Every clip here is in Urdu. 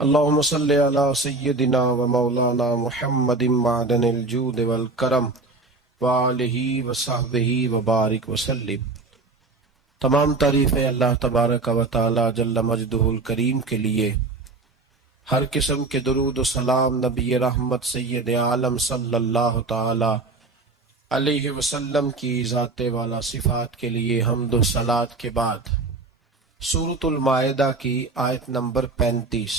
اللهم صل على سيدنا ومولانا محمد معدن الجود والکرم وآلہ وصحبہ وبارک وسلم۔ تمام تعریفیں اللہ تبارک و تعالی جل مجدہ الکریم کے لیے، ہر قسم کے درود و سلام نبی رحمت سید عالم صلی اللہ تعالی علیہ وسلم کی ذات والا صفات کے لیے حمد و صلات کے بعد سورۃ المائدہ کی آیت نمبر 35۔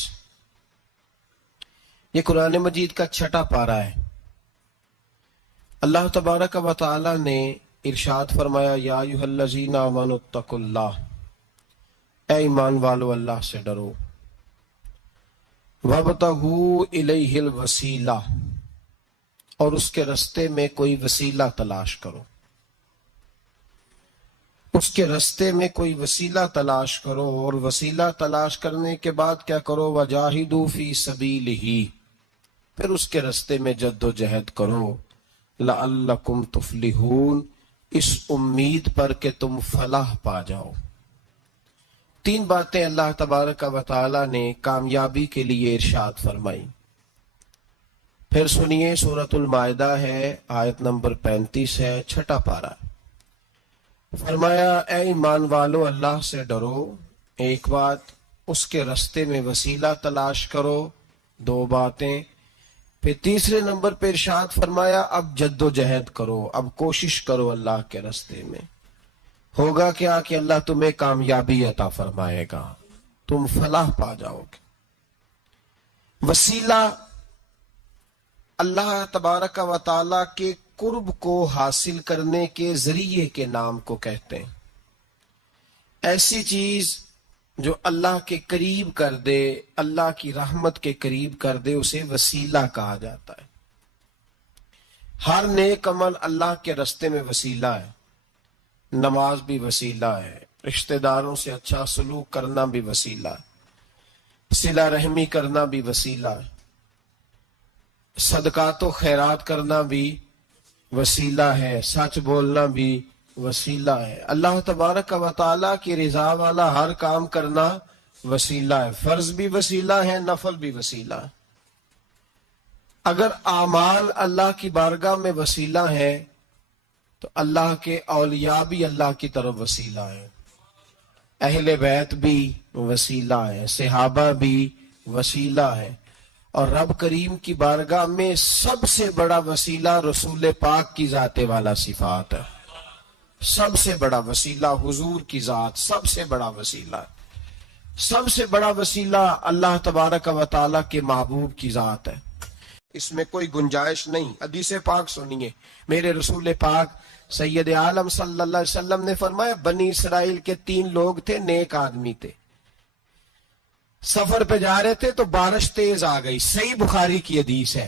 یہ قرآن مجید کا چھٹا پارہ ہے۔ اللہ تبارک و تعالی نے ارشاد فرمایا، یا ایھا الذین آمنوا اتقوا اللہ، اے ایمان والو اللہ سے ڈرو، وابتغوا الیہ الوسیلہ، اور اس کے رستے میں کوئی وسیلہ تلاش کرو، اس کے رستے میں کوئی وسیلہ تلاش کرو، اور وسیلہ تلاش کرنے کے بعد کیا کرو؟ وجاہدوا فی سبیلہ، پھر اس کے رستے میں جد و جہد کرو، لعلکم تفلحون، اس امید پر کہ تم فلاح پا جاؤ۔ تین باتیں اللہ تبارک و تعالی نے کامیابی کے لیے ارشاد فرمائی۔ پھر سنیے، سورۃ المائدہ ہے، آیت نمبر 35 ہے، چھٹا پارہ۔ فرمایا، اے ایمان والو اللہ سے ڈرو، ایک بات، اس کے رستے میں وسیلہ تلاش کرو، دو باتیں، پھر تیسرے نمبر پہ ارشاد فرمایا اب جد و جہد کرو، اب کوشش کرو اللہ کے رستے میں۔ ہوگا کیا کہ اللہ تمہیں کامیابی عطا فرمائے گا، تم فلاح پا جاؤ گے۔ وسیلہ اللہ تبارک و تعالی کے قرب کو حاصل کرنے کے ذریعے کے نام کو کہتے ہیں۔ ایسی چیز جو اللہ کے قریب کر دے، اللہ کی رحمت کے قریب کر دے، اسے وسیلہ کہا جاتا ہے۔ ہر نیک عمل اللہ کے رستے میں وسیلہ ہے۔ نماز بھی وسیلہ ہے، رشتہ داروں سے اچھا سلوک کرنا بھی وسیلہ ہے، صلہ رحمی کرنا بھی وسیلہ ہے، صدقات و خیرات کرنا بھی وسیلہ ہے، سچ بولنا بھی وسیلہ ہے۔ اللہ تبارک و تعالیٰ کی رضا والا ہر کام کرنا وسیلہ ہے، فرض بھی وسیلہ ہے، نفل بھی وسیلہ ہے۔ اگر اعمال اللہ کی بارگاہ میں وسیلہ ہے تو اللہ کے اولیاء بھی اللہ کی طرف وسیلہ ہے، اہل بیت بھی وسیلہ ہے، صحابہ بھی وسیلہ ہے، اور رب کریم کی بارگاہ میں سب سے بڑا وسیلہ رسول پاک کی ذات والا صفات ہے۔ سب سے بڑا وسیلہ حضور کی ذات، سب سے بڑا وسیلہ، سب سے بڑا وسیلہ اللہ تبارک و تعالیٰ کے محبوب کی ذات ہے، اس میں کوئی گنجائش نہیں۔ حدیث پاک سنیے، میرے رسول پاک سید عالم صلی اللہ علیہ وسلم نے فرمایا، بنی اسرائیل کے 3 لوگ تھے، نیک آدمی تھے، سفر پہ جا رہے تھے تو بارش تیز آ گئی، صحیح بخاری کی حدیث ہے،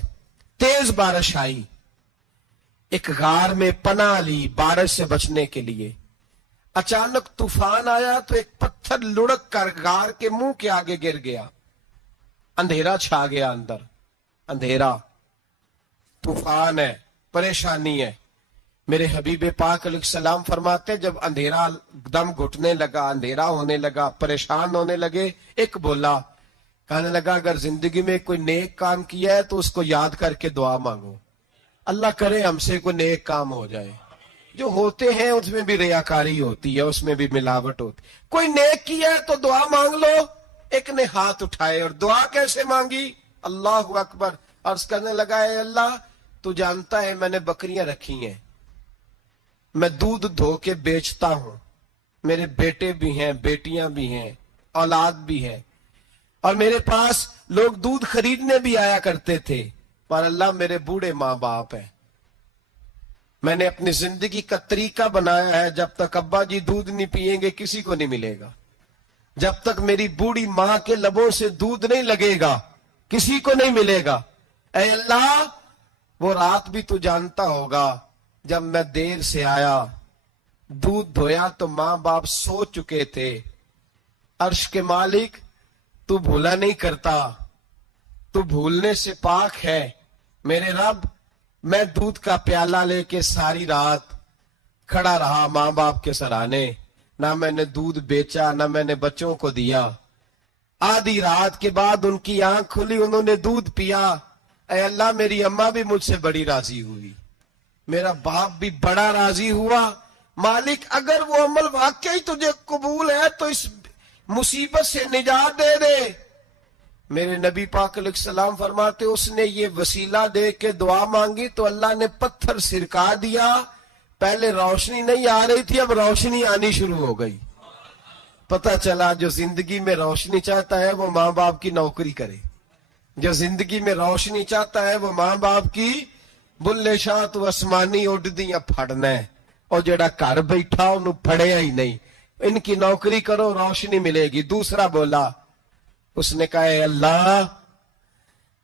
تیز بارش آئی، ایک غار میں پناہ لی بارش سے بچنے کے لیے۔ اچانک طوفان آیا تو ایک پتھر لڑک کر غار کے منہ کے آگے گر گیا، اندھیرا چھا گیا اندر، اندھیرا، طوفان ہے، پریشانی ہے۔ میرے حبیب پاک علیہ السلام فرماتے جب اندھیرا دم گھٹنے لگا، اندھیرا ہونے لگا، پریشان ہونے لگے، ایک بولا، کہنے لگا اگر زندگی میں کوئی نیک کام کیا ہے تو اس کو یاد کر کے دعا مانگو، اللہ کرے ہم سے کوئی نیک کام ہو جائے۔ جو ہوتے ہیں اس میں بھی ریاکاری ہوتی ہے، اس میں بھی ملاوٹ ہوتی ہے۔ کوئی نیک کیا ہے تو دعا مانگ لو۔ ایک نے ہاتھ اٹھائے اور دعا کیسے مانگی؟ اللہ اکبر، عرض کرنے لگا، اے اللہ تو جانتا ہے میں نے بکریاں رکھی ہیں، میں دودھ دھو کے بیچتا ہوں، میرے بیٹے بھی ہیں، بیٹیاں بھی ہیں، اولاد بھی ہے، اور میرے پاس لوگ دودھ خریدنے بھی آیا کرتے تھے، پر اللہ میرے بوڑھے ماں باپ ہیں، میں نے اپنی زندگی کا طریقہ بنایا ہے جب تک ابا جی دودھ نہیں پیئیں گے کسی کو نہیں ملے گا، جب تک میری بوڑھی ماں کے لبوں سے دودھ نہیں لگے گا کسی کو نہیں ملے گا۔ اے اللہ وہ رات بھی تو جانتا ہوگا جب میں دیر سے آیا، دودھ دھویا تو ماں باپ سو چکے تھے، عرش کے مالک تو بھولا نہیں کرتا، تو بھولنے سے پاک ہے، میرے رب میں دودھ کا پیالہ لے کے ساری رات کھڑا رہا ماں باپ کے سرانے، نہ میں نے دودھ بیچا، نہ میں نے بچوں کو دیا، آدھی رات کے بعد ان کی آنکھ کھلی, انہوں نے دودھ پیا. اے اللہ میری اماں بھی مجھ سے بڑی راضی ہوئی, میرا باپ بھی بڑا راضی ہوا. مالک اگر وہ عمل واقعی تجھے قبول ہے تو اس مصیبت سے نجات دے دے. میرے نبی پاک علیہ السلام فرماتے اس نے یہ وسیلہ دے کے دعا مانگی تو اللہ نے پتھر سرکا دیا. پہلے روشنی نہیں آ رہی تھی, اب روشنی آنی شروع ہو گئی. پتہ چلا جو زندگی میں روشنی چاہتا ہے وہ ماں باپ کی نوکری کرے, جو زندگی میں روشنی چاہتا ہے وہ ماں باپ کی بلے شاہ تو آسمانی اڈدیاں پھڑنا ہے, اور جڑا گھر بیٹھا انہوں پھڑیا ہی نہیں. ان کی نوکری کرو روشنی ملے گی. دوسرا بولا, اس نے کہا اے اللہ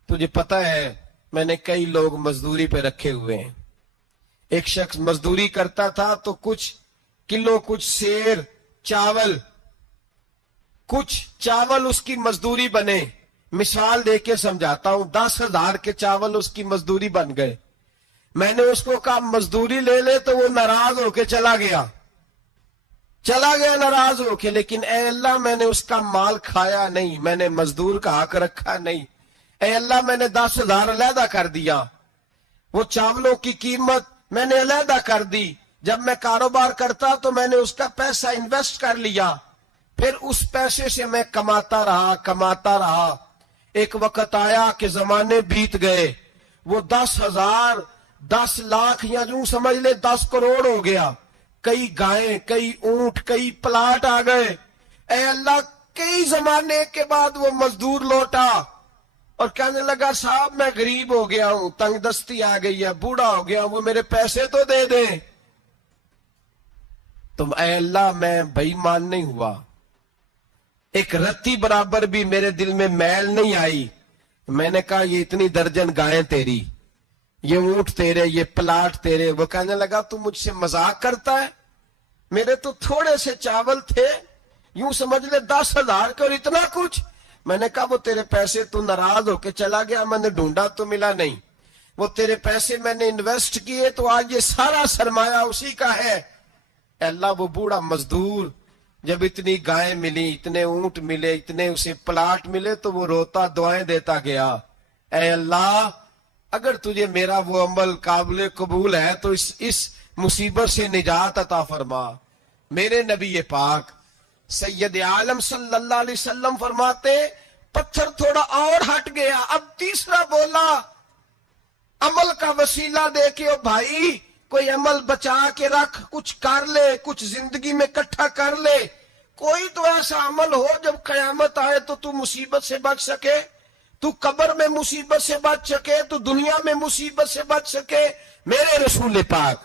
تجھے پتہ ہے میں نے کئی لوگ مزدوری پہ رکھے ہوئے ہیں. ایک شخص مزدوری کرتا تھا تو کچھ کلو کچھ سیر چاول, کچھ چاول اس کی مزدوری بنے. مثال دے کے سمجھاتا ہوں, 10,000 کے چاول اس کی مزدوری بن گئے. میں نے اس کو کہا مزدوری لے لے تو وہ ناراض ہو کے چلا گیا ناراض ہو کے. لیکن اے اللہ میں نے اس کا مال کھایا نہیں, میں نے مزدور کا حق رکھا نہیں. اے اللہ میں نے 10,000 علیحدہ کر دیا, وہ چاولوں کی قیمت میں نے علیحدہ کر دی. جب میں کاروبار کرتا تو میں نے اس کا پیسہ انویسٹ کر لیا, پھر اس پیسے سے میں کماتا رہا. ایک وقت آیا کہ زمانے بیت گئے, وہ 10,000 10 لاکھ یا یوں سمجھ لے 10 کروڑ ہو گیا. کئی گائیں, کئی اونٹ, کئی پلاٹ آ گئے. اے اللہ کئی زمانے کے بعد وہ مزدور لوٹا اور کہنے لگا صاحب میں غریب ہو گیا ہوں, تنگ دستی آ گئی ہے, بوڑھا ہو گیا ہوں, وہ میرے پیسے تو دے دیں. تم اے اللہ میں بے ایمان نہیں ہوا, ایک رتی برابر بھی میرے دل میں میل نہیں آئی. میں نے کہا یہ اتنی درجن گائیں تیری, یہ اونٹ تیرے, یہ پلاٹ تیرے. وہ کہنے لگا تو مجھ سے مذاق کرتا ہے, میرے تو تھوڑے سے چاول تھے, یوں سمجھ لے 10,000 کا اور اتنا کچھ. میں نے کہا وہ تیرے پیسے تو ناراض ہو کے چلا گیا, میں نے ڈھونڈا تو ملا نہیں. وہ تیرے پیسے میں نے انویسٹ کیے تو آج یہ سارا سرمایہ اسی کا ہے. اے اللہ وہ بوڑھا مزدور جب اتنی گائیں ملی, اتنے اونٹ ملے, اتنے اسے پلاٹ ملے تو وہ روتا دعائیں دیتا گیا. اے اللہ اگر تجھے میرا وہ عمل قابل قبول ہے تو اس مصیبت سے نجات عطا فرما. میرے نبی پاک سید عالم صلی اللہ علیہ وسلم فرماتے پتھر تھوڑا اور ہٹ گیا. اب تیسرا بولا, عمل کا وسیلہ دے کے او بھائی کوئی عمل بچا کے رکھ, کچھ کر لے, کچھ زندگی میں اکٹھا کر لے. کوئی تو ایسا عمل ہو جب قیامت آئے تو مصیبت سے بچ سکے, تو قبر میں مصیبت سے بچ سکے, تو دنیا میں مصیبت سے بچ سکے. میرے رسول پاک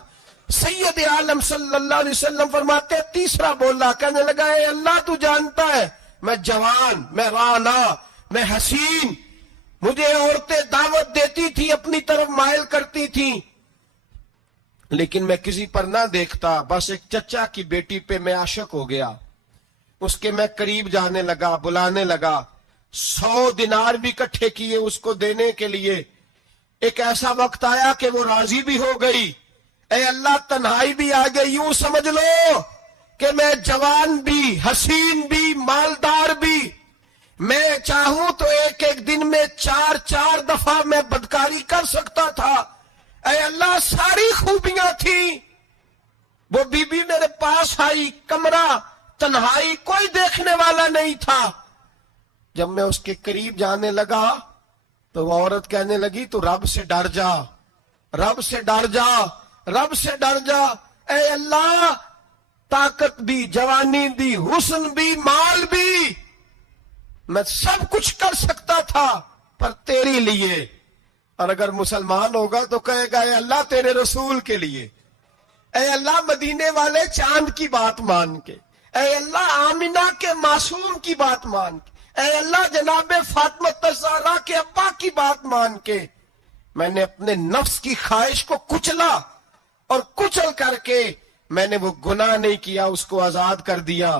سید عالم صلی اللہ علیہ وسلم فرماتے تیسرا بولا, کہنے لگا اے اللہ تو جانتا ہے میں جوان, میں رانا, میں حسین, مجھے عورتیں دعوت دیتی تھی, اپنی طرف مائل کرتی تھی, لیکن میں کسی پر نہ دیکھتا. بس ایک چچا کی بیٹی پہ میں عاشق ہو گیا, اس کے میں قریب جانے لگا, بلانے لگا. 100 دینار بھی اکٹھے کیے اس کو دینے کے لیے. ایک ایسا وقت آیا کہ وہ راضی بھی ہو گئی. اے اللہ تنہائی بھی آ گئی. یوں سمجھ لو کہ میں جوان بھی, حسین بھی, مالدار بھی, میں چاہوں تو ایک ایک دن میں 4 دفعہ میں بدکاری کر سکتا تھا. اے اللہ ساری خوبیاں تھیں. وہ بی بی میرے پاس آئی, کمرہ, تنہائی, کوئی دیکھنے والا نہیں تھا. جب میں اس کے قریب جانے لگا تو وہ عورت کہنے لگی تو رب سے ڈر جا, رب سے ڈر جا, رب سے ڈر جا. اے اللہ طاقت بھی, جوانی بھی, حسن بھی, مال بھی, میں سب کچھ کر سکتا تھا پر تیرے لیے. اور اگر مسلمان ہوگا تو کہے گا اے اللہ تیرے رسول کے لیے, اے اللہ مدینے والے چاند کی بات مان کے, اے اللہ آمنہ کے معصوم کی بات مان کے, اے اللہ جناب فاطمہ الزہرا کے ابا کی بات مان کے میں نے اپنے نفس کی خواہش کو کچلا, اور کچل کر کے میں نے وہ گناہ نہیں کیا, اس کو آزاد کر دیا.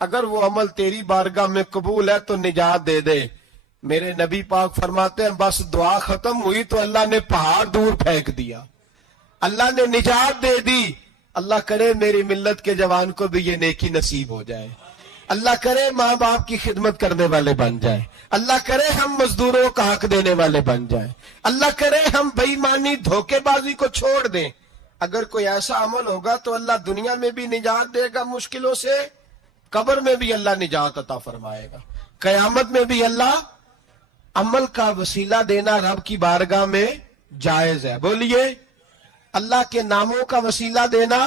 اگر وہ عمل تیری بارگاہ میں قبول ہے تو نجات دے دے. میرے نبی پاک فرماتے ہیں بس دعا ختم ہوئی تو اللہ نے پہاڑ دور پھینک دیا, اللہ نے نجات دے دی. اللہ کرے میری ملت کے جوان کو بھی یہ نیکی نصیب ہو جائے. اللہ کرے ماں باپ کی خدمت کرنے والے بن جائیں، اللہ کرے ہم مزدوروں کا حق دینے والے بن جائیں، اللہ کرے ہم بے ایمانی دھوکے بازی کو چھوڑ دیں۔ اگر کوئی ایسا عمل ہوگا تو اللہ دنیا میں بھی نجات دے گا مشکلوں سے، قبر میں بھی اللہ نجات عطا فرمائے گا، قیامت میں بھی اللہ۔ عمل کا وسیلہ دینا رب کی بارگاہ میں جائز ہے، بولیے اللہ کے ناموں کا وسیلہ دینا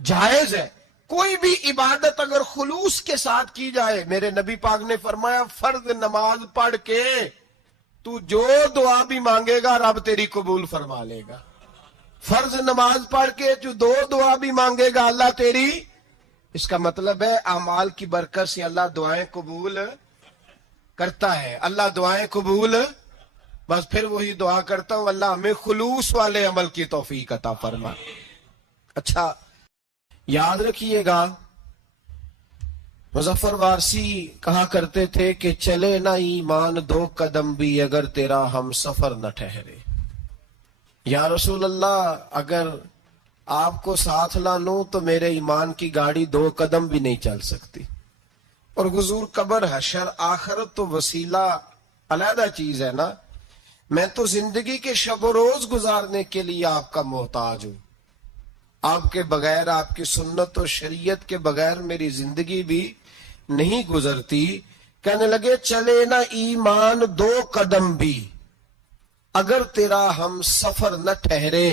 جائز ہے۔ کوئی بھی عبادت اگر خلوص کے ساتھ کی جائے، میرے نبی پاک نے فرمایا فرض نماز پڑھ کے تو جو دعا بھی مانگے گا رب تیری قبول فرما لے گا۔ فرض نماز پڑھ کے جو دو دعا بھی مانگے گا اللہ تیری، اس کا مطلب ہے اعمال کی برکت سے اللہ دعائیں قبول کرتا ہے، اللہ دعائیں قبول، بس پھر وہی دعا کرتا ہوں اللہ ہمیں خلوص والے عمل کی توفیق عطا فرما۔ اچھا یاد رکھیے گا، مظفر وارسی کہا کرتے تھے کہ چلے نہ ایمان دو قدم بھی اگر تیرا ہم سفر نہ ٹھہرے۔ یا رسول اللہ اگر آپ کو ساتھ نہ لوں تو میرے ایمان کی گاڑی دو قدم بھی نہیں چل سکتی۔ اور حضور قبر حشر آخرت تو وسیلہ علیحدہ چیز ہے نا، میں تو زندگی کے شب و روز گزارنے کے لیے آپ کا محتاج ہوں، آپ کے بغیر، آپ کی سنت و شریعت کے بغیر میری زندگی بھی نہیں گزرتی۔ کہنے لگے چلے نہ ایمان دو قدم بھی اگر تیرا ہم سفر نہ ٹھہرے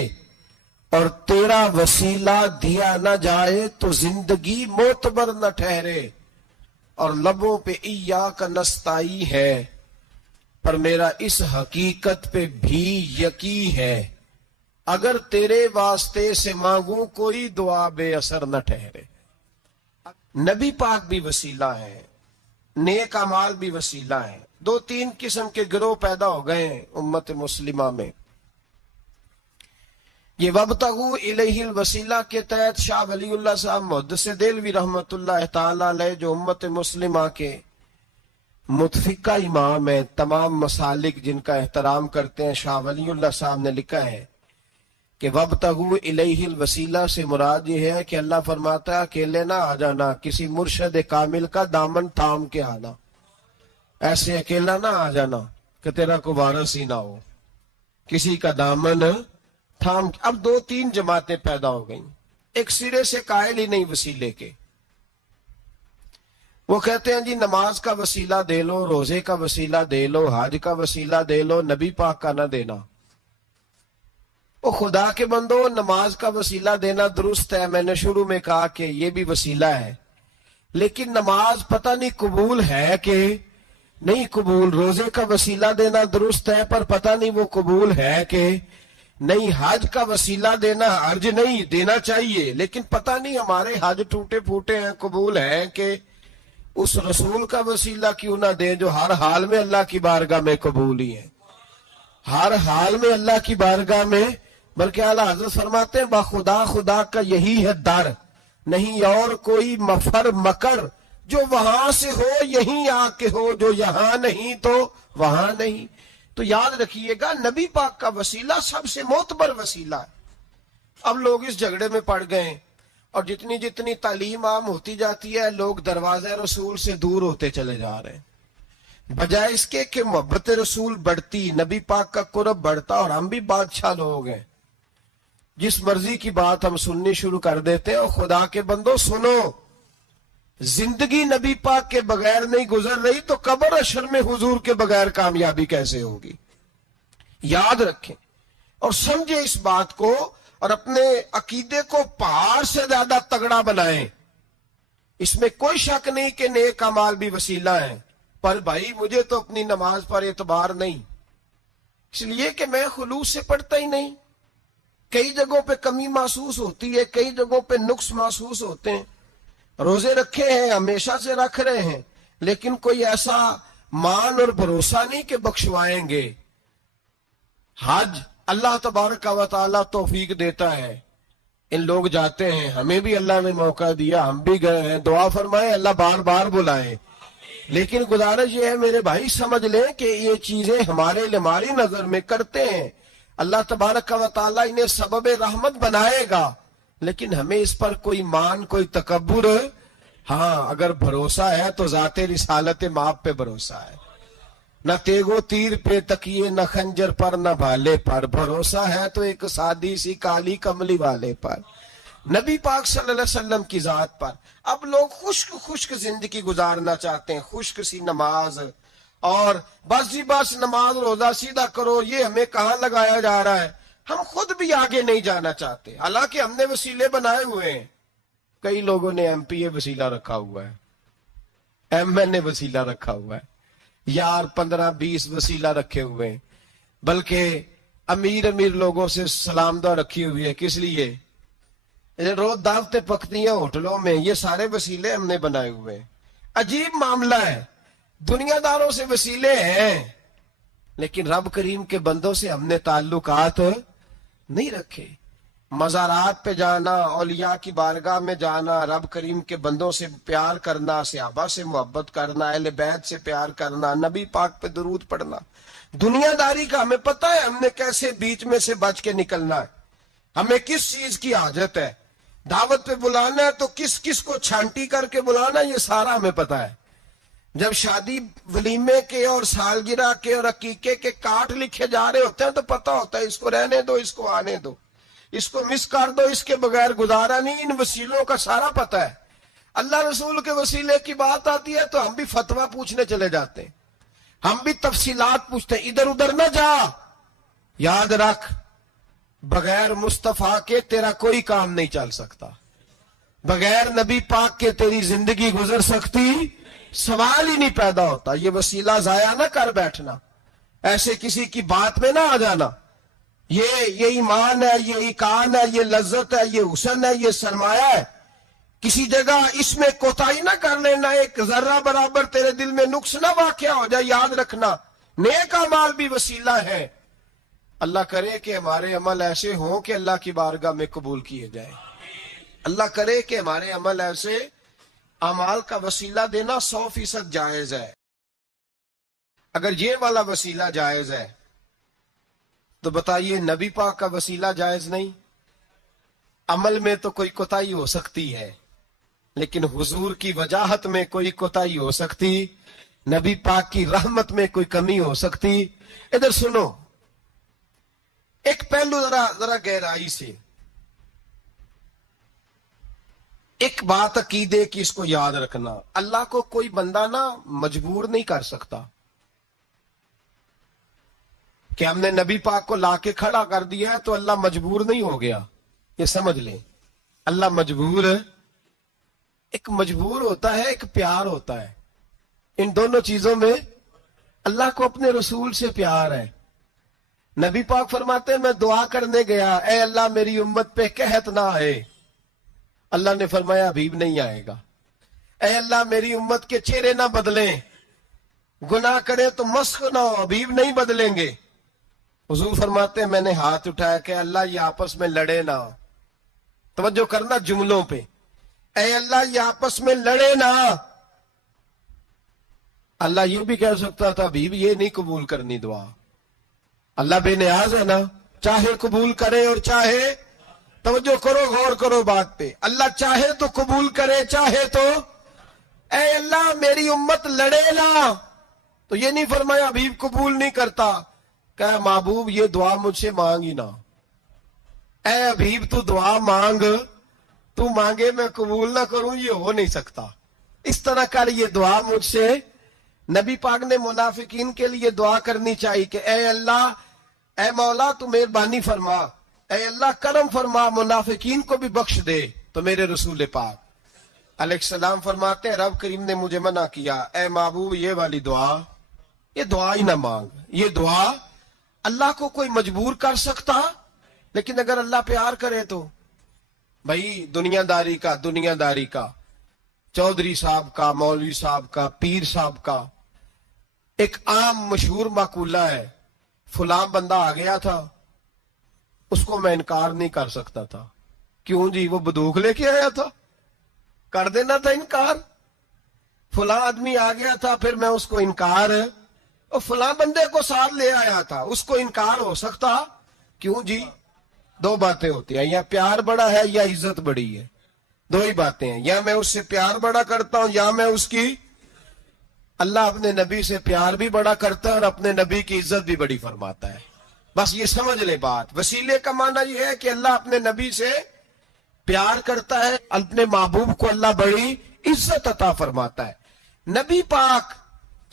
اور تیرا وسیلہ دیا نہ جائے تو زندگی معتبر نہ ٹھہرے۔ اور لبوں پہ ایاک نستعین ہے پر میرا اس حقیقت پہ بھی یقین ہے، اگر تیرے واسطے سے مانگوں کوئی دعا بے اثر نہ ٹھہرے۔ نبی پاک بھی وسیلہ ہے، نیک اعمال بھی وسیلہ ہے۔ دو تین قسم کے گروہ پیدا ہو گئے ہیں امت مسلمہ میں۔ یہ وابتغوا الیہ الوسیلہ کے تحت شاہ ولی اللہ صاحب محدث دہلوی رحمت اللہ تعالی علیہ جو امت مسلمہ کے متفقہ امام ہیں، تمام مسالک جن کا احترام کرتے ہیں، شاہ ولی اللہ صاحب نے لکھا ہے کہ وابتغوا الیہ الوسیلہ سے مراد یہ ہے کہ اللہ فرماتا ہے اکیلے نہ آ جانا، کسی مرشد کامل کا دامن تھام کے آنا، ایسے اکیلا نہ آ جانا کہ تیرا کوئی وارث ہی نہ ہو، کسی کا دامن تھام۔ اب دو تین جماعتیں پیدا ہو گئیں، ایک سرے سے قائل ہی نہیں وسیلے کے، وہ کہتے ہیں جی نماز کا وسیلہ دے لو، روزے کا وسیلہ دے لو، حج کا وسیلہ دے لو، نبی پاک کا نہ دینا۔ وہ خدا کے بندو، نماز کا وسیلہ دینا درست ہے، میں نے شروع میں کہا کہ یہ بھی وسیلہ ہے، لیکن نماز پتہ نہیں قبول ہے کہ نہیں قبول۔ روزے کا وسیلہ دینا درست ہے پر پتہ نہیں وہ قبول ہے کہ نہیں۔ حج کا وسیلہ دینا حرج نہیں، دینا چاہیے، لیکن پتہ نہیں ہمارے حج ٹوٹے پھوٹے ہیں، قبول ہے کہ اس رسول کا وسیلہ کیوں نہ دیں جو ہر حال میں اللہ کی بارگاہ میں قبول ہی ہے، ہر حال میں اللہ کی بارگاہ میں۔ بلکہ اعلیٰ حضرت فرماتے ہیں بخدا خدا کا یہی ہے در، نہیں اور کوئی مفر مکر، جو وہاں سے ہو یہیں آ کے ہو، جو یہاں نہیں تو وہاں نہیں۔ تو یاد رکھیے گا نبی پاک کا وسیلہ سب سے معتبر وسیلہ ہے۔ اب لوگ اس جھگڑے میں پڑ گئے اور جتنی جتنی تعلیم عام ہوتی جاتی ہے لوگ دروازہ رسول سے دور ہوتے چلے جا رہے ہیں، بجائے اس کے کہ محبت رسول بڑھتی، نبی پاک کا قرب بڑھتا اور ہم بھی بادشاہ لوگ ہیں، جس مرضی کی بات ہم سننی شروع کر دیتے ہیں۔ اور خدا کے بندو سنو، زندگی نبی پاک کے بغیر نہیں گزر رہی تو قبر حشر میں حضور کے بغیر کامیابی کیسے ہوگی؟ یاد رکھیں اور سمجھیں اس بات کو، اور اپنے عقیدے کو پہاڑ سے زیادہ تگڑا بنائیں۔ اس میں کوئی شک نہیں کہ نیک اعمال بھی وسیلہ ہیں، پر بھائی مجھے تو اپنی نماز پر اعتبار نہیں، اس لیے کہ میں خلوص سے پڑھتا ہی نہیں، کئی جگہوں پہ کمی محسوس ہوتی ہے، کئی جگہوں پہ نقص محسوس ہوتے ہیں۔ روزے رکھے ہیں، ہمیشہ سے رکھ رہے ہیں، لیکن کوئی ایسا مان اور بھروسہ نہیں کہ بخشوائیں گے۔ حج اللہ تبارک و تعالیٰ توفیق دیتا ہے، ان لوگ جاتے ہیں، ہمیں بھی اللہ نے موقع دیا، ہم بھی گئے ہیں، دعا فرمائے اللہ بار بار بلائے، لیکن گزارش یہ ہے میرے بھائی سمجھ لیں کہ یہ چیزیں ہماری نظر میں کرتے ہیں، اللہ تبارک و تعالیٰ انہیں سبب رحمت بنائے گا، لیکن ہمیں اس پر کوئی مان، کوئی تکبر ہاں اگر بھروسہ ہے تو ذات رسالت مآب پہ بھروسہ ہے، نہ تیگو تیر پہ تکیے، نہ خنجر پر، نہ بھالے پر، بھروسہ ہے تو ایک سادی سی کالی کملی والے پر، نبی پاک صلی اللہ علیہ وسلم کی ذات پر۔ اب لوگ خشک زندگی گزارنا چاہتے ہیں، خشک سی نماز، اور بس جی بس نماز روزہ سیدھا کرو، یہ ہمیں کہاں لگایا جا رہا ہے۔ ہم خود بھی آگے نہیں جانا چاہتے، حالانکہ ہم نے وسیلے بنائے ہوئے ہیں۔ کئی لوگوں نے ایم پی اے وسیلہ رکھا ہوا ہے، ایم این اے وسیلہ رکھا ہوا ہے، یار 15-20 وسیلہ رکھے ہوئے ہیں، بلکہ امیر لوگوں سے سلام دعا رکھی ہوئی ہے۔ کس لیے؟ روز دعوتیں پکتی ہیں ہوٹلوں میں، یہ سارے وسیلے ہم نے بنائے ہوئے ہیں۔ عجیب معاملہ ہے، دنیا داروں سے وسیلے ہیں لیکن رب کریم کے بندوں سے ہم نے تعلقات نہیں رکھے۔ مزارات پہ جانا، اولیاء کی بارگاہ میں جانا، رب کریم کے بندوں سے پیار کرنا، صحابہ سے محبت کرنا، اہل بیت سے پیار کرنا، نبی پاک پہ درود پڑھنا، دنیا داری کا ہمیں پتہ ہے ہم نے کیسے بیچ میں سے بچ کے نکلنا ہے، ہمیں کس چیز کی حاجت ہے، دعوت پہ بلانا ہے تو کس کس کو چھانٹی کر کے بلانا، یہ سارا ہمیں پتہ ہے۔ جب شادی ولیمے کے اور سالگرہ کے اور عقیقے کے کارڈ لکھے جا رہے ہوتے ہیں تو پتہ ہوتا ہے اس کو رہنے دو، اس کو آنے دو، اس کو مس کر دو، اس کے بغیر گزارا نہیں۔ ان وسیلوں کا سارا پتہ ہے۔ اللہ رسول کے وسیلے کی بات آتی ہے تو ہم بھی فتویٰ پوچھنے چلے جاتے ہیں، ہم بھی تفصیلات پوچھتے ہیں۔ ادھر ادھر نہ جا، یاد رکھ بغیر مصطفیٰ کے تیرا کوئی کام نہیں چل سکتا، بغیر نبی پاک کے تیری زندگی گزر سکتی سوال ہی نہیں پیدا ہوتا۔ یہ وسیلہ ضائع نہ کر بیٹھنا، ایسے کسی کی بات میں نہ آ جانا۔ یہ ایمان ہے، یہ ایقان ہے، یہ لذت ہے، یہ حسن ہے، یہ سرمایہ ہے، کسی جگہ اس میں کوتاہی نہ کر لینا، ایک ذرہ برابر تیرے دل میں نقص نہ واقع ہو جائے۔ یاد رکھنا نیک اعمال بھی وسیلہ ہے۔ اللہ کرے کہ ہمارے عمل ایسے ہوں کہ اللہ کی بارگاہ میں قبول کیے جائیں۔ اللہ کرے کہ ہمارے عمل ایسے، اعمال کا وسیلہ دینا 100% جائز ہے۔ اگر یہ والا وسیلہ جائز ہے تو بتائیے نبی پاک کا وسیلہ جائز نہیں؟ عمل میں تو کوئی کوتاہی ہو سکتی ہے لیکن حضور کی وجاہت میں کوئی کوتاہی ہو سکتی، نبی پاک کی رحمت میں کوئی کمی ہو سکتی۔ ادھر سنو، ایک پہلو ذرا گہرائی سے، ایک بات عقیدے کی اس کو یاد رکھنا، اللہ کو کوئی بندہ نا مجبور نہیں کر سکتا کہ ہم نے نبی پاک کو لا کے کھڑا کر دیا ہے تو اللہ مجبور نہیں ہو گیا۔ یہ سمجھ لیں، اللہ مجبور ہے، ایک مجبور ہوتا ہے، ایک پیار ہوتا ہے۔ ان دونوں چیزوں میں اللہ کو اپنے رسول سے پیار ہے۔ نبی پاک فرماتے ہیں میں دعا کرنے گیا، اے اللہ میری امت پہ قحط نہ آئے، اللہ نے فرمایا حبیب نہیں آئے گا۔ اے اللہ میری امت کے چہرے نہ بدلیں، گناہ کرے تو مسخ نہ ہو، حبیب نہیں بدلیں گے۔ حضور فرماتے ہیں میں نے ہاتھ اٹھایا کہ اللہ یہ آپس میں لڑے نہ، توجہ کرنا جملوں پہ، اے اللہ یہ آپس میں لڑے نہ۔ اللہ یہ بھی کہہ سکتا تھا حبیب یہ نہیں قبول کرنی دعا، اللہ بے نیاز ہے نا، چاہے قبول کرے اور چاہے، توجہ کرو غور کرو بات پہ، اللہ چاہے تو قبول کرے، چاہے تو، اے اللہ میری امت لڑے نہ، تو یہ نہیں فرمایا حبیب قبول نہیں کرتا، کہ محبوب یہ دعا مجھ سے مانگ ہی نہ، اے حبیب تو دعا مانگ، تو مانگے میں قبول نہ کروں، یہ ہو نہیں سکتا، اس طرح کر یہ دعا مجھ سے۔ نبی پاک نے منافقین کے لیے دعا کرنی چاہیے کہ اے اللہ، اے مولا تو مہربانی فرما، اے اللہ کرم فرما، منافقین کو بھی بخش دے۔ تو میرے رسول پاک علیہ السلام فرماتے ہیں رب کریم نے مجھے منع کیا، اے محبوب یہ والی دعا، یہ دعا ہی نہ مانگ، یہ دعا اللہ کو کوئی مجبور کر سکتا، لیکن اگر اللہ پیار کرے تو، بھائی دنیا داری کا چودھری صاحب کا، مولوی صاحب کا، پیر صاحب کا ایک عام مشہور مقولہ ہے، فلاں بندہ آ گیا تھا اس کو میں انکار نہیں کر سکتا تھا۔ کیوں جی؟ وہ بندوق لے کے آیا تھا، کر دینا تھا انکار۔ فلاں آدمی آ گیا تھا پھر میں اس کو انکار، اور فلاں بندے کو ساتھ لے آیا تھا اس کو انکار ہو سکتا؟ کیوں جی؟ دو باتیں ہوتی ہیں، یا پیار بڑا ہے یا عزت بڑی ہے۔ دو ہی باتیں ہیں، یا میں اس سے پیار بڑا کرتا ہوں یا میں اس کی. اللہ اپنے نبی سے پیار بھی بڑا کرتا ہے اور اپنے نبی کی عزت بھی بڑی فرماتا ہے. بس یہ سمجھ لے بات. وسیلے کا معنی یہ ہے کہ اللہ اپنے نبی سے پیار کرتا ہے، اپنے محبوب کو اللہ بڑی عزت عطا فرماتا ہے. نبی پاک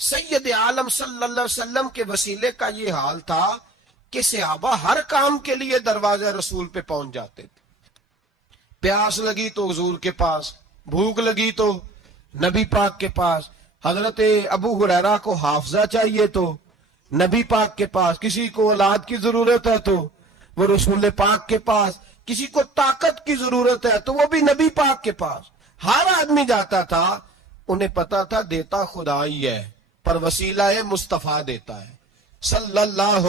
سید عالم صلی اللہ علیہ وسلم کے وسیلے کا یہ حال تھا کہ صحابہ ہر کام کے لیے دروازے رسول پہ پہنچ جاتے تھے. پیاس لگی تو حضور کے پاس، بھوک لگی تو نبی پاک کے پاس. حضرت ابو ہریرہ کو حافظہ چاہیے تو نبی پاک کے پاس. کسی کو اولاد کی ضرورت ہے تو وہ رسول پاک کے پاس. کسی کو طاقت کی ضرورت ہے تو وہ بھی نبی پاک کے پاس. ہر آدمی جاتا تھا، انہیں پتا تھا دیتا خدا ہی ہے پر وسیلہ مصطفیٰ دیتا ہے صلی اللہ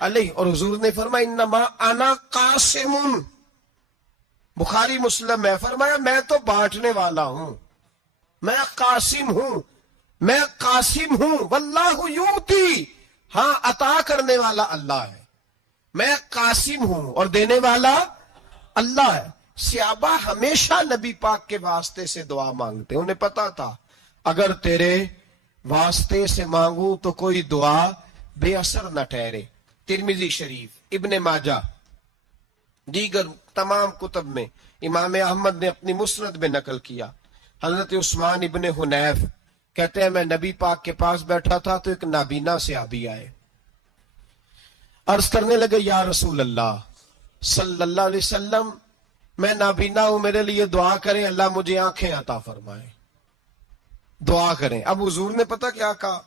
علیہ. اور حضور نے فرمایا انما انا قاسم. بخاری مسلم میں فرمایا میں تو بانٹنے والا ہوں، میں قاسم ہوں، میں قاسم ہوں. واللہ یؤتی، ہاں عطا کرنے والا اللہ ہے. میں قاسم ہوں اور دینے والا اللہ ہے. صحابہ ہمیشہ نبی پاک کے واسطے سے دعا مانگتے. انہیں پتا تھا اگر تیرے واسطے سے مانگوں تو کوئی دعا بے اثر نہ ٹھہرے. ترمذی شریف، ابن ماجہ، دیگر تمام کتب میں امام احمد نے اپنی مسند میں نقل کیا. حضرت عثمان ابن حنیف کہتے ہیں میں نبی پاک کے پاس بیٹھا تھا تو ایک نابینا صحابی آئے، عرض کرنے لگے یا رسول اللہ صلی اللہ علیہ وسلم میں نابینا ہوں، میرے لیے دعا کریں اللہ مجھے آنکھیں عطا فرمائے. دعا کریں. اب حضور نے پتہ کیا کہا؟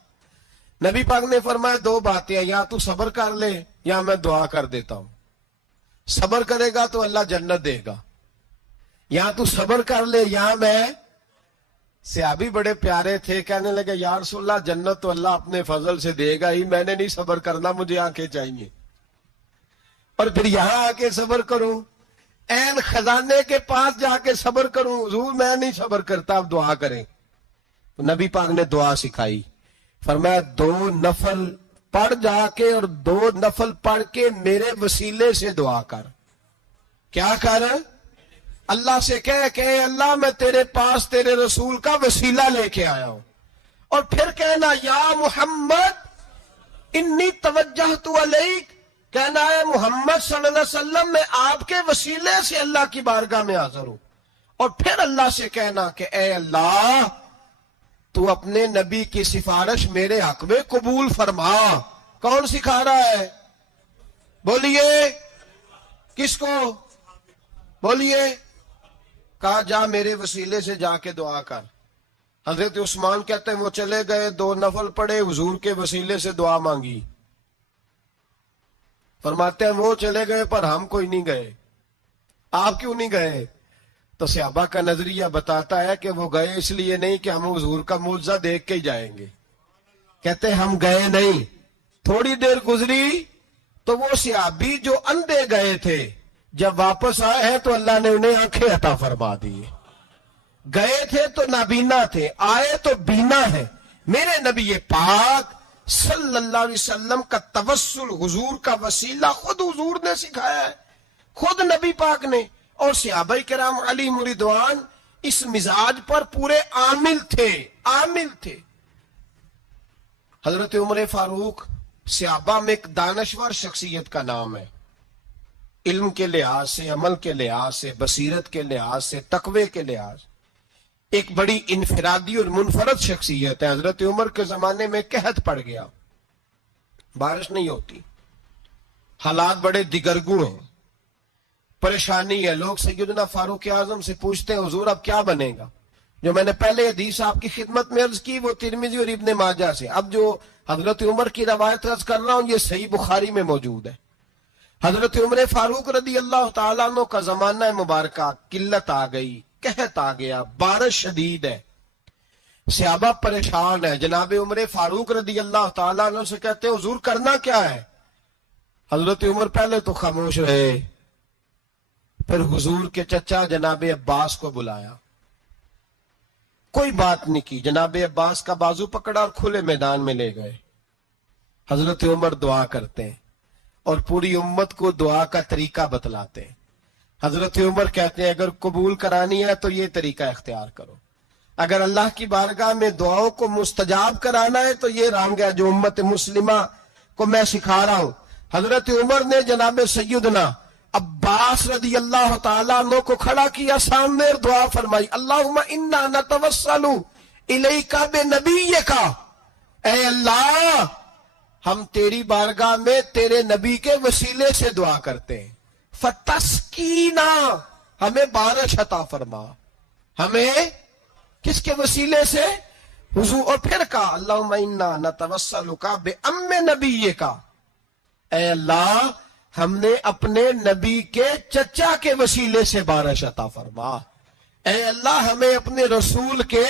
نبی پاک نے فرمایا دو باتیں ہیں، یا تو صبر کر لے یا میں دعا کر دیتا ہوں. صبر کرے گا تو اللہ جنت دے گا، یا تو صبر کر لے یا میں. صحابی بڑے پیارے تھے، کہنے لگے یا رسول اللہ جنت تو اللہ اپنے فضل سے دے گا ہی، میں نے نہیں صبر کرنا، مجھے آنکھیں چاہیے. اور پھر یہاں آ کے صبر کروں، این خزانے کے پاس جا کے صبر کروں؟ حضور میں نہیں صبر کرتا، اب دعا کریں. نبی پاک نے دعا سکھائی. فرمایا 2 نفل پڑھ جا کے اور 2 نفل پڑھ کے میرے وسیلے سے دعا کر. کیا کر؟ اللہ سے کہ اللہ میں تیرے پاس تیرے رسول کا وسیلہ لے کے آیا ہوں. اور پھر کہنا یا محمد انی توجہت الیک، کہنا ہے محمد صلی اللہ علیہ وسلم میں آپ کے وسیلے سے اللہ کی بارگاہ میں حاضر ہوں. اور پھر اللہ سے کہنا کہ اے اللہ تو اپنے نبی کی سفارش میرے حق میں قبول فرما. کون سکھا رہا ہے؟ بولیے کس کو؟ بولیے. کہا جا میرے وسیلے سے جا کے دعا کر. حضرت عثمان کہتے ہیں وہ چلے گئے، 2 نفل پڑھے، حضور کے وسیلے سے دعا مانگی. فرماتے ہیں وہ چلے گئے پر ہم کوئی نہیں گئے. آپ کیوں نہیں گئے؟ تو صحابہ کا نظریہ بتاتا ہے کہ وہ گئے اس لیے نہیں کہ ہم حضور کا معجزہ دیکھ کے ہی جائیں گے. کہتے ہیں ہم گئے نہیں. تھوڑی دیر گزری تو وہ صحابی جو اندھے گئے تھے جب واپس آئے ہیں تو اللہ نے انہیں آنکھیں عطا فرما دی. گئے تھے تو نابینا تھے، آئے تو بینا ہے. میرے نبی پاک صلی اللہ علیہ وسلم کا توسل، حضور کا وسیلہ خود حضور نے سکھایا ہے، خود نبی پاک نے. اور صحابہ کرام علیہم رضوان اس مزاج پر پورے عامل تھے. حضرت عمر فاروق صحابہ میں ایک دانشور شخصیت کا نام ہے. علم کے لحاظ سے، عمل کے لحاظ سے، بصیرت کے لحاظ سے، تقوی کے لحاظ سے ایک بڑی انفرادی اور منفرد شخصیت ہے. حضرت عمر کے زمانے میں قحط پڑ گیا، بارش نہیں ہوتی، حالات بڑے دگرگوں ہیں، پریشانی ہے. لوگ سیدنا فاروق اعظم سے پوچھتے ہیں حضور اب کیا بنے گا؟ جو میں نے پہلے حدیث آپ کی خدمت میں عرض کی وہ ترمذی اور ابن ماجہ سے. اب جو حضرت عمر کی روایت عرض کر رہا ہوں یہ صحیح بخاری میں موجود ہے. حضرت عمر فاروق رضی اللہ تعالیٰ عنہ کا زمانہ مبارکہ، قلت آ گئی، قحط آ گیا، بارش شدید ہے، صحابہ پریشان ہے. جناب عمر فاروق رضی اللہ تعالیٰ عنہ سے کہتے ہیں حضور کرنا کیا ہے؟ حضرت عمر پہلے تو خاموش رہے، پھر حضور کے چچا جناب عباس کو بلایا، کوئی بات نہیں کی. جناب عباس کا بازو پکڑا اور کھلے میدان میں لے گئے. حضرت عمر دعا کرتے ہیں اور پوری امت کو دعا کا طریقہ بتلاتے ہیں. حضرت عمر کہتے ہیں اگر قبول کرانی ہے تو یہ طریقہ اختیار کرو، اگر اللہ کی بارگاہ میں دعاؤں کو مستجاب کرانا ہے تو یہ رنگ ہے جو امت مسلمہ کو میں سکھا رہا ہوں۔ حضرت عمر نے جناب سیدنا عباس رضی اللہ تعالیٰ عنہ کو کھڑا کیا سامنے اور دعا فرمائی، اللہم انا نتوسل الیک بنبیک، اے اللہ ہم تیری بارگاہ میں تیرے نبی کے وسیلے سے دعا کرتے ہیں، فتسکینا ہمیں بارش عطا فرما، ہمیں کس کے وسیلے سے؟ حضور، اور پھر کہا اللہم انا نتوسلک بام نبیک، اے اللہ ہم نے اپنے نبی کے چچا کے وسیلے سے بارش عطا فرما، اے اللہ ہمیں اپنے رسول کے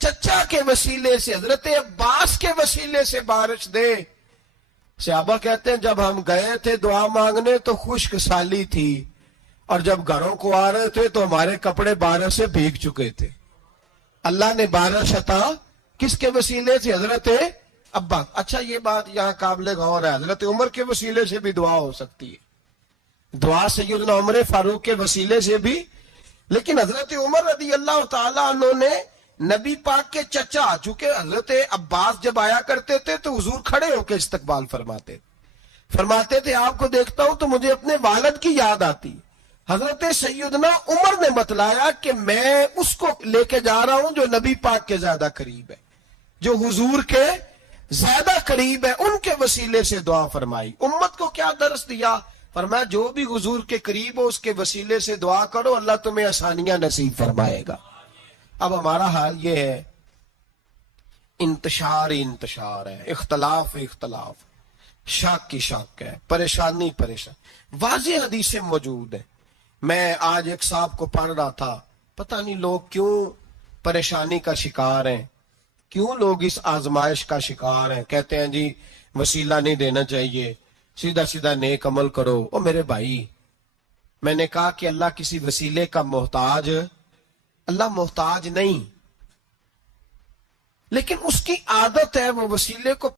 چچا کے وسیلے سے، حضرت عباس کے وسیلے سے بارش دے۔ صحابہ کہتے ہیں جب ہم گئے تھے دعا مانگنے تو خشک سالی تھی، اور جب گھروں کو آ رہے تھے تو ہمارے کپڑے بارش سے بھیگ چکے تھے۔ اللہ نے بارش عطا کس کے وسیلے سے؟ حضرت عباس۔ اچھا یہ بات یہاں قابل غور ہے، حضرت عمر کے وسیلے سے بھی دعا ہو سکتی ہے، دعا سیدنا عمر فاروق کے وسیلے سے بھی، لیکن حضرت عمر رضی اللہ تعالیٰ عنہ نے نبی پاک کے چچا، چونکہ حضرت عباس جب آیا کرتے تھے تو حضور کھڑے ہو کے استقبال فرماتے تھے آپ کو دیکھتا ہوں تو مجھے اپنے والد کی یاد آتی۔ حضرت سیدنا عمر نے بتلایا کہ میں اس کو لے کے جا رہا ہوں جو نبی پاک کے زیادہ قریب ہے، جو حضور کے زیادہ قریب ہے، ان کے وسیلے سے دعا فرمائی۔ امت کو کیا درس دیا؟ فرمایا جو بھی حضور کے قریب ہو اس کے وسیلے سے دعا کرو، اللہ تمہیں آسانیاں نصیب فرمائے گا۔ اب ہمارا حال یہ ہے، انتشار ہے، اختلاف شک کی شک ہے، پریشانی واضح حدیثیں موجود ہیں۔ میں آج ایک صاحب کو پڑھ رہا تھا، پتہ نہیں لوگ کیوں پریشانی کا شکار ہیں، کیوں لوگ اس آزمائش کا شکار ہیں، کہتے ہیں جی وسیلہ نہیں دینا چاہیے، سیدھا نیک عمل کرو۔ او میرے بھائی، میں نے کہا کہ اللہ کسی وسیلے کا محتاج، اللہ محتاج نہیں، لیکن اس کی عادت ہے وہ وسیلے کو